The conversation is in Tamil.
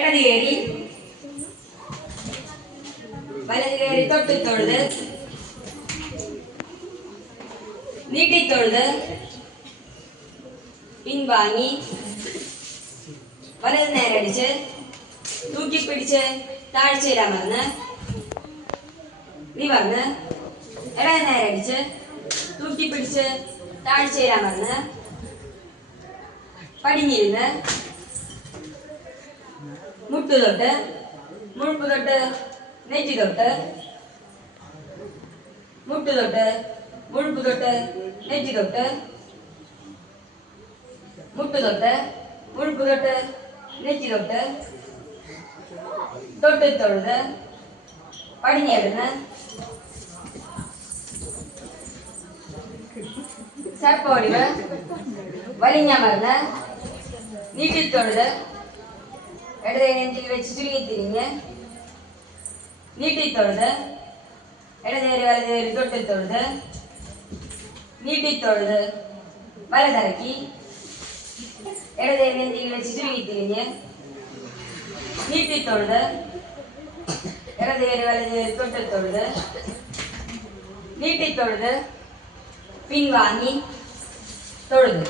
இடது ஏறி வலது ஏறி தொட்டு தொழுது நீட்டி தொழுது பின்வாங்கி வலது நேரம் அடிச்சு தூக்கி பிடிச்சு தாழ்ச்சியில் அமர்ந்து நிவர்ந்து இடது நேரம் அடிச்சு தூக்கி பிடிச்சு தாழ்ச்சியில் அமர்ந்து படிஞ்சிருந்து முட்டு தொட்டு முழுப்பு தொட்டு நெற்றி தொட்டு முட்டு தொட்டு முழுப்பு தொட்டு நெற்றி தொட்டு முட்டு தொட்டு முழுப்பு தொட்டு நெற்றி தொட்டு தொட்டு தொழுது படிஞ்சு எழுந்து சர்ப்ப வடிவு வலிஞ்சமர்ந்து நீட்டி தொழுது இடது நெஞ்சில் வச்சு சுருங்கி திரிங்க நீட்டி தொழுது இடது ஏறி வலது ஏறி தொட்டு தொழுது நீட்டி தொழுது வலதரக்கி இடது நெஞ்சில் வச்சு சுருங்கி திரிங்க நீட்டி தொழுது இடது ஏறி வலது ஏறி தொட்டு தொழுது நீட்டி தொழுது பின்வாங்கி தொழுது